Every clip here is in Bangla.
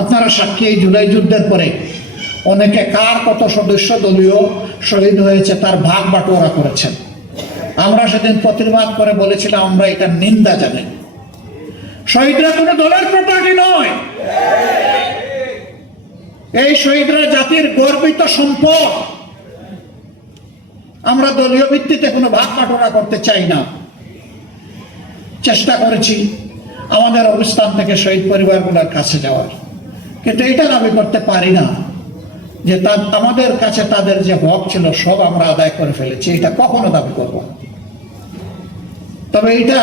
আপনারা সাক্ষী, এই জুলাই যুদ্ধের পরে অনেকে কার কত সদস্য দলীয় শহীদ হয়েছে তার ভাগ বাটোয়ারা করেছেন। আমরা সেদিন প্রতিবাদ করে বলেছিলাম আমরা এটা নিন্দা জানি। শহীদরা কোনো দলের প্রপার্টি নয়, এই শহীদরা জাতির গর্বিত সম্পদ। আমরা দলীয় ভিত্তিতে কোনো ভাগ বাটোয়ারা করতে চাই না। চেষ্টা করেছি আমাদের অবস্থান থেকে শহীদ পরিবারগুলোর কাছে যাওয়ার, কিন্তু এটা দাবি করতে পারি না যে আমাদের কাছে তাদের যে হক ছিল সব আমরা আদায় করে ফেলেছি, এটা কখনো দাবি করব না। তবে এটা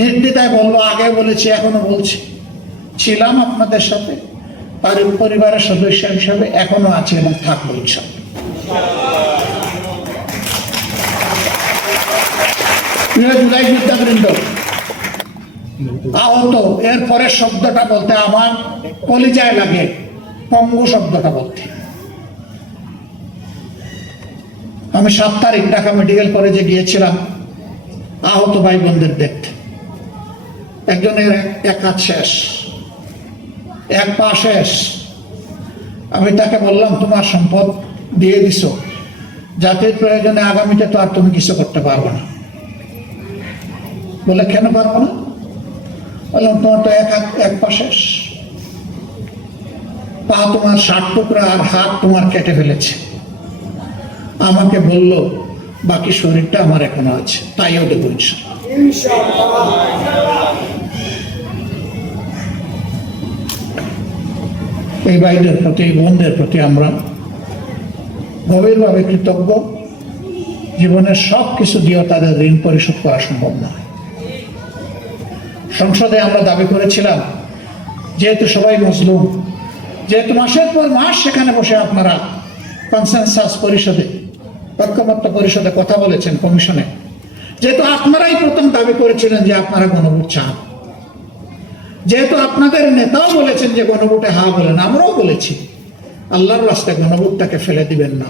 নির্দ্বিধায় বলবো, আগে বলেছি এখনো বলছি, ছিলাম আপনাদের সাথে পরিবারের সদস্য হিসাবে, এখনো আছে এবং থাকবো ইনশাআল্লাহ। জুলাই যুদ্ধবৃন্দ, আহত, এর পরের শব্দটা বলতে আমার কলিজায় লাগে, পঙ্গু শব্দটা বলতে। আমি 7 তারিখ ঢাকা মেডিকেল কলেজে গিয়েছিলাম আহত ভাই বোনদের দেখতে। একজনের এক হাত শেষ, এক পা শেষ। আমি তাকে বললাম তোমার সম্পদ দিয়ে দিছ, জাতির প্রয়োজনে আগামীতে তো আর তুমি কিছু করতে পারবে না। বলে কেন পারবো না? বললাম তোমার তো এক হাত এক পা শেষ, পা তোমার 60 টুকরা আর হাত তোমার কেটে ফেলেছে। আমাকে বলল বাকি শরীরটা আমার এখনো আছে, তাইও দেবো ইনশাআল্লাহ। এই ভাইদের প্রতি, বোনদের প্রতি আমরা গভীরভাবে কৃতজ্ঞ। জীবনের সব কিছু দিয়েও তাদের ঋণ পরিশোধ করা সম্ভব নয়। সংসদে আমরা দাবি করেছিলাম, যেহেতু সবাই মজলুম, যেহেতু মাসের পর মাস সেখানে বসে আপনারা কনসেনসাস পরিষদে, ঐক্যমত্য পরিষদে কথা বলেছেন, কমিশনে, যেহেতু আপনারাই প্রথম দাবি করেছিলেন যে আপনারা গণভোট চান, যেহেতু আপনাদের নেতাও বলেছেন যে গণভোটে হা বলেন, আমরাও বলেছি আল্লাহর রাস্তায় গণভোটটাকে ফেলে দিবেন না।